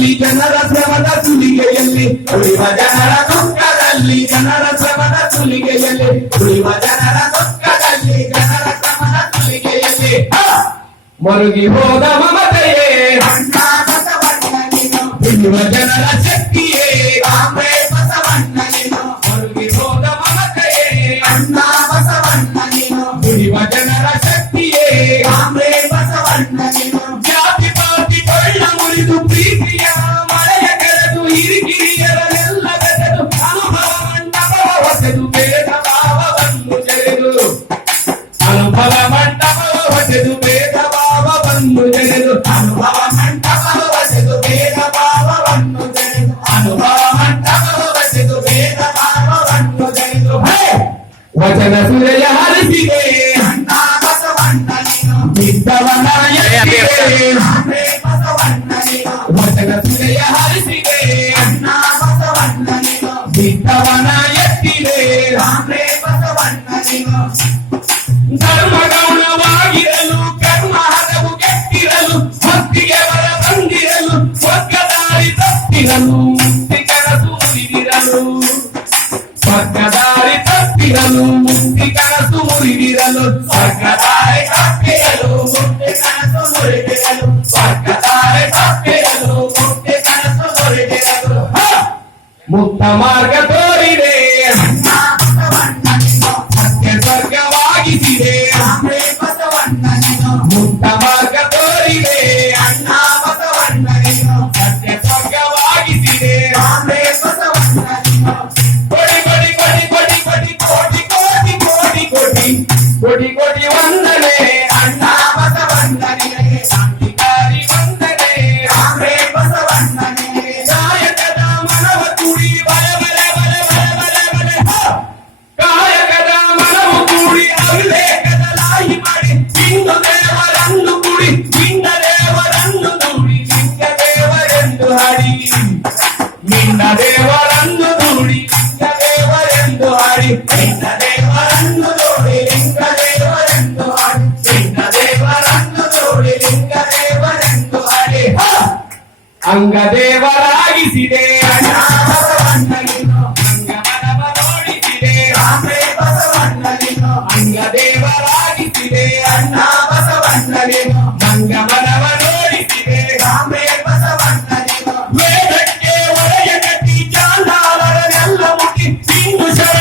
ಸುಖದಲ್ಲಿ ಜನರ ಶ್ರಮದ ಸುಲಿಗೆಯಲ್ಲಿ ಉಳಿವ ಜನರ ದುಃಖದಲ್ಲಿ ಜನರ ಶ್ರಮದ ಸುಲಿಗೆಯಲ್ಲಿ ಉಳಿವ ಜನರ ದುಃಖದಲ್ಲಿ ಜನರ ಶ್ರಮದ ಸುಲಿಗೆಯಲ್ಲಿ ಮರುಗಿ ಹೋದ ಮಮತೆಯೇ ಅಣ್ಣ ಬಸವಣ್ಣ ನೀನು ಉಳಿವ ಜನರ ಶಕ್ತಿಯೇ ಕಾಂಬ್ರೆ ಬಸವಣ್ಣ ನೀನು ಮರುಗಿ ಹೋದ ಮಮತೆಯೇ ಅಣ್ಣ ಬಸವಣ್ಣ ನೀನು ಉಳಿವ ಜನರ ಶಕ್ತಿಯೇ ಕಾಂಬ್ರೆ ಬಸವಣ್ಣ ನೀನು ಜಾತಿ ಪಾತಿ ಕೊಳ್ಳ ಮುರಿದು ಪ್ರೀತಿಯ ಮಳೆಯ ಕರೆದು ಹಿರಿಕಿರಿಯರನ್ನೆಲ್ಲ ಬೆಸೆದು ಅನುಭವ ಮಂಟಪವ ಹೊಸೆದು ಭೇದ ಭಾವವನ್ನು ಜರೆದು ಅನುಭವ ಮಂಟಪವ ಹೊಸೆದು ಭೇದ ಭಾವವನ್ನು ಜರೆದು ಅನುಭವ ಮಂಟಪವ ಹೊಸೆದು ಭೇದ ಭಾವವನ್ನು ಜರೆದು ಅನುಭವ ಮಂಟಪವ ಹೊಸೆದು ಭೇದ ಭಾವವನ್ನು ಜರೆದು ವಚನ ಸುರೆಯ ಹರಿಸಿದೆ ಅಣ್ಣ ಬಸವಣ್ಣ ನೀನು ಬಿದ್ದವನ ಬಸವಣ್ಣ ನೀನು ವಚನ ಸುರೆಯ ಹರಿಸಿದೆ ಅಣ್ಣ ಬಸವಣ್ಣ ನೀನು ಬಿದ್ದವನ ಎತ್ತಿದೆ ರಾಮೇ ಬಸವಣ್ಣ ನೀನು ಧರ್ಮ ಗೌಣವಾಗಿರಲು ಕರ್ಮ ಹದವು ಕೆಟ್ಟಿರಲು ಭಕ್ತಿಗೆ ಬರ ಬಂದಿರಲು ಸ್ವರ್ಗದಾರಿ ತಪ್ಪಿರಲು ಮುಕ್ತಿ ಕನಸು ಮುರಿದಿರಲು ಸ್ವರ್ಗದಾರಿ ತಪ್ಪಿರಲು ಮುಕ್ತಿ ಕನಸು ಮುರಿದಿರಲು ಸ್ವರ್ಗದಾರಿ ತಪ್ಪಿರಲು ಮುಕ್ತಿ ಕನಸು ಮುರಿದಿರಲು ಸ್ವರ್ಗದಾರಿ ತಪ್ಪಿರಲು ಮುಕ್ತಿ ಕನಸು ಮುರಿದಿರಲು ಮುಕ್ತ ಮಾರ್ಗ ತೋರಿದೆ ಅಣ್ಣ ಬಸವಣ್ಣ ನೀನು ಸತ್ಯ ಸ್ವರ್ಗವಾಗಿಸಿದೆ ರಾಮೇ ಬಸವಣ್ಣ ನೀನು ಮುಕ್ತ ಮಾರ್ಗ ತೋರಿದೆ ಅಣ್ಣ ಬಸವಣ್ಣ ನೀನು ಸತ್ಯ ಸ್ವರ್ಗವಾಗಿಸಿದೆ ರಾಮೇ ಬಸವಣ್ಣ ನೀನು ಕೋಟಿ ಕೋಟಿ ವಂದನೆ ಅಣ್ಣ ಬಸವಣ್ಣ ನಿನಗೆ ಕ್ರಾಂತಿಕಾರಿ ವಂದನೆ ರಾಮೇ ಬಸವಣ್ಣ ನಿನಗೆ ಕಾಯಕದ ಮನವ ಕೂಡಿ ಬಲ ಬಲ ಬಲ ಬಲ ಬಲ ಬಲ ಕಾಯಕದ ಮನವ ಕೂಡಿ ಅವಿವೇಕದ ಲಾಯಿ ಮಾಡಿ ಇಂದು ದೇವರನ್ನು ಕೂಡಿ ನಿನ್ನ ದೇವರನ್ನು ದೂಡಿ ಲಿಂಗ ದೇವರೆಂದು ಹಾಡಿ ನಿನ್ನ ದೇವರನ್ನು ದೂಡಿ ಲಿಂಗ ದೇವರೆಂದು ಹಾಡಿ ನಿನ್ನ ದೇವರನ್ನು ದೂಡಿ ಲಿಂಗ ದೇವರೆಂದು ಹಾಡಿ ನಿನ್ನ ದೇವರನ್ನು ದೂಡಿ ಲಿಂಗ ದೇವರೆಂದು ಹಾಡಿ ಅಂಗ ದೇವರಾಗಿಸಿದೆ